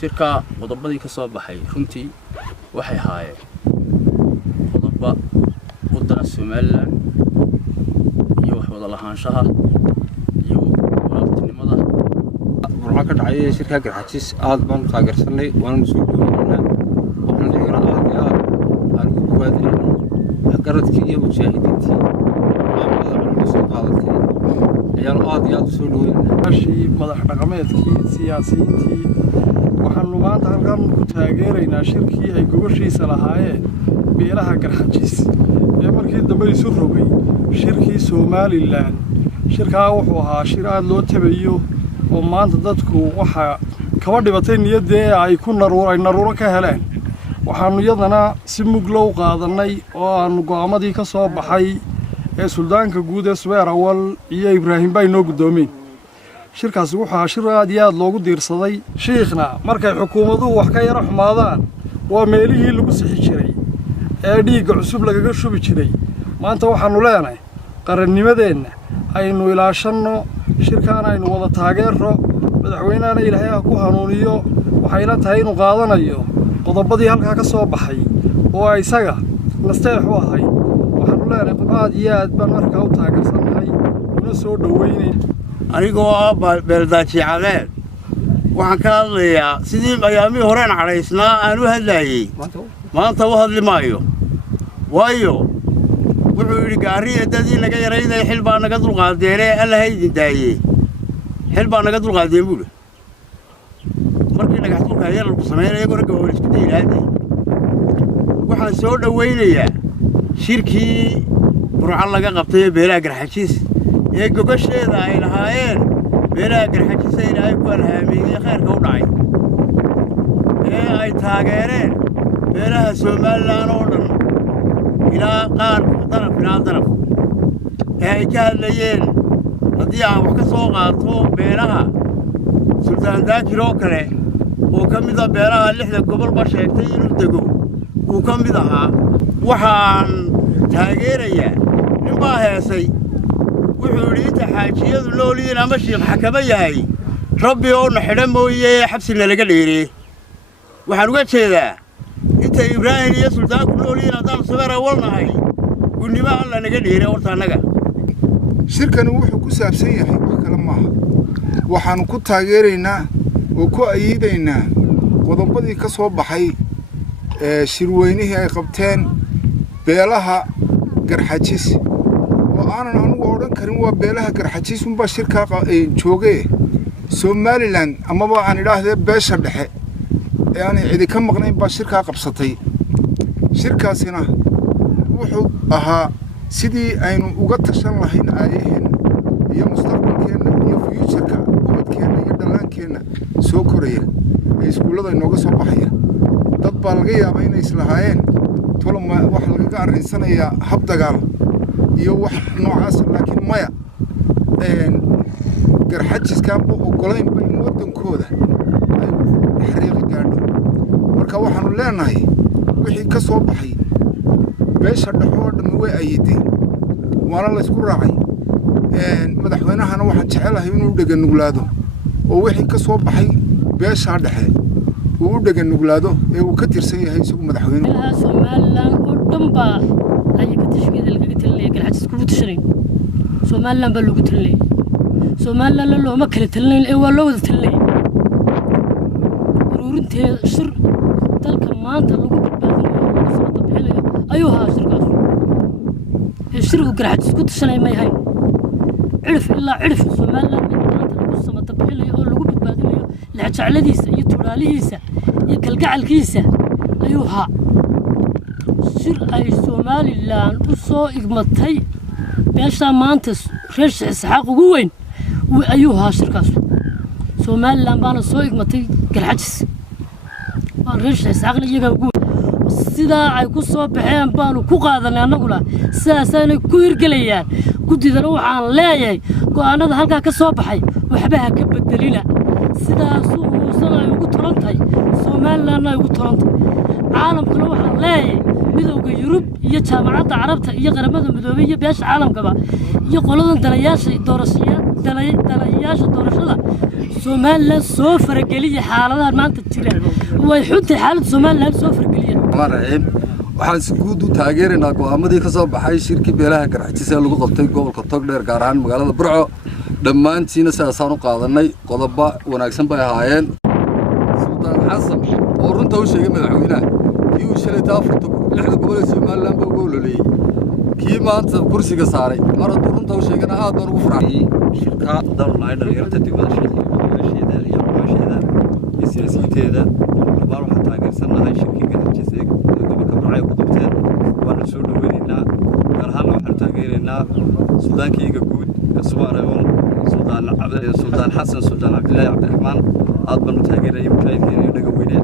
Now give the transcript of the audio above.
shirka qodobadii ka soo baxay runtii waxay haayeen qodobo waddanka Soomaaliland iyo wax wada lahaanshaha iyo walaaltinimada burca ka dhacay shirka garxajis aad baan taageersanay waan soo dhaweynaa waxaan leeyahay aad iyo aad aan ugu bogaadinayno garadkii iyo mujaahidiintii aan soo qaadatay ayaan aad iyo aad soo dhaweynaa ashii madax dhaqameedkii siyaasiyiintii waxaanu maanta halkan ku taageeraynaa shirkii ay goboshiisa lahaayeen beelaha garxajis ee markii dambe isu rogay shirkii Somaliland shirkaa wuxuu ahaa shir aad loo tabayo oo maanta dadku waxa kaba dhibatay niyadee ay ku naruuro ka heleen waxaanu yadana si mug loo qaadanay oo aanu go'aamadii ka soo baxay ee suldaanka guud ee Subeer Awal iyo Ibraahim bay noo gudoomeen shirkaas wuxuu shir aad iyo aad loogu diirsaday sheekhna markay xukuumaduhu wax ka yara xumaadaan waa meelihii lagu sixi jiray ee dhiigga cusub lagaga shubi jiray maanta waxaanu leenahay qarannimadeenna aynu ilaashanno shirkaana aynu wada taageero madaxweynaha Ilaahay ku hanuuniyo waxayna tahay inuu qaadanayo qodobadii halka ka soo baxay oo isaga nasteex u ahay waxaanu leenahay aad iyo aad baan markaa u taageersanahay una soo dhaweynay anigoo beeldaaji caleen waxaan ka hadlayaa sidii ayaamii hore aan caraysnaa aan u hadlayay maanta u hadli maayo waayo wuxuu yidhi gaariye dadii naga yarayday xil baa naga dulqaadeene alla haydin daayey xil baa naga dulqaadeen buule markii dhagax dulka yar lagu sameeyay iyagoo ragga hore isku daylaadeen waxaan soo dhaweynayaa shirkii burca laga qabtay beelaha garxajis ee gobasheeda ay lahaayeen beelaha garxajis ay Ilaahay ku alhaamiyay khayrka u dhacay ee ay taageereen beelaha Somaliland oo dhan ilaa qaar daraf ee ay ka hadlayeen haddii aan wax ka soo qaato beelaha Sultaan Daakir oo kale oo ka mid ah beelaha 6 gobol ba sheegtay inuu dego uu ka mid ahaa waxaan taageerayaa nin baa heesay wuxuu yidhi inta xaajiyadu nooliin ama shiikh xakama yahay rabbi oo na xidha mooyee xabsina laga dheeree waxaan uga jeedaa inta Ibraahim iyo suldaanku nooliin haddaan Subeer Awal nahay gudnimo alla naga dheeree horta annaga shirkani wuxuu ku saabsan yahay wax kale maaha waxaanu ku taageeraynaa oo ku ayiidaynaa qodobadii ka soo baxay shirweynihii ay qabteen beelaha garxajis oo aanan anigu odhan karin waa beelaha garxajis unba shirkaa joogay Somaliland amaba aan idhaahdee beesha dhexe ee aan cidi ka maqnayn baa shirkaa qabsatay shirkaasina wuxuu ahaa sidii aynu uga tashan lahayn aayaheen iyo mustaqbalkeenna iyo future-ka ubadkeenna iyo dhallaankeenna soo koraya ee iskuullada inooga soo baxaya dad baa laga yaabaa inay islahaayeen toloma wax lagaga arrinsanayaa hab dagaal iyo wax noocaas laakiin maya garxajiskaan buu ogolaynba in waddankooda ay xariiqi gaadho marka waxaanu leenahay wixii ka soo baxay beesha dhexe oo dhammi way ayiday waana la isku raacay madaxweynahana waxaan jecelahay inuu dheganuglaado oo wixii ka soo baxay beesha dhexe uu u dheganuglaado ee uu ka tirsan yahay isagu madaxweynaha Somaliland oo dhanba ay ka tashkiil laga taliyay garxajis ku tashanay Somaliland baa lagu taliyay Somaliland looma kala talinayn ee waa loo wada taliyay ururintii shir dalka maanta lagu badbaadinayo sababta bixinayo ayuu haa shirkaas shirku garxajis ku tashanay ma yahay cirif ilaa cirif Somaliland maanta lagu sababta bixinayo oo lagu badbaadinayo la jecladiisa iyo tulaalihiisa iyo kalgacalkiisa ayuu haa shir ay Somaliland u soo igmatay beesha maanta reesh isxaaq ugu weyn ayuu haa shirkaas Somaliland baana soo igmatay garxajis waan reesh isxaaq iyaga ugu sida ay ku soo baxeen baanu ku qaadanay annaguna sidaasana ku hirgelayaan gudidana waxaan leeyahay go'aanada halka ka soo baxay waxba ha ka bedelina sidaas uu sanay ugu torantay Somaliland ay ugu torantay caalamkuna waxaan leeyahay midowga Yurub iyo jaamacadda Carabta iyo qaramada midoobay iyo beesha caalamkaba iyo qoladan dalayaasha doorashada dalayaasha doorashada somalilan soo farageliya xaaladahan maanta jira way xuntay xaaladda somalilan soo farageliya raxiim waxaan si guud u taageeraynaa go'aamadii ka soo baxay shirkii beelaha garxajis ee lagu qabtay gobolka togdheer gaar ahaan magaalada burco dhammaantiina sidaasaan u qaadanay qodobo wanaagsan bay ahaayeen suldaan xasan oo runta u sheegay madaxweynaha kii uu shalay taafurta 6 gobol ee somalilan baa uga ololeeyey kii maanta kursiga saaray mar hadduu runta u sheegana aad baan ugu farxay shirka dowladaha dhalinyarada degmada sheekhiyeeda iyo qorsheeda iyo siyaasiyiinteeda dhammaan waxaan taageersanahay shirkii garxajis ee gobolka burco ku qabteen waana soo dhaweynaynaa gaar ahaan waxaan taageeraynaa suldaankayga guud subaarayoon suldaan xasan suldaan cabdillaahi cabdiraxmaan aad baan u taageerayay mujaahidiin iyo dhaga weyne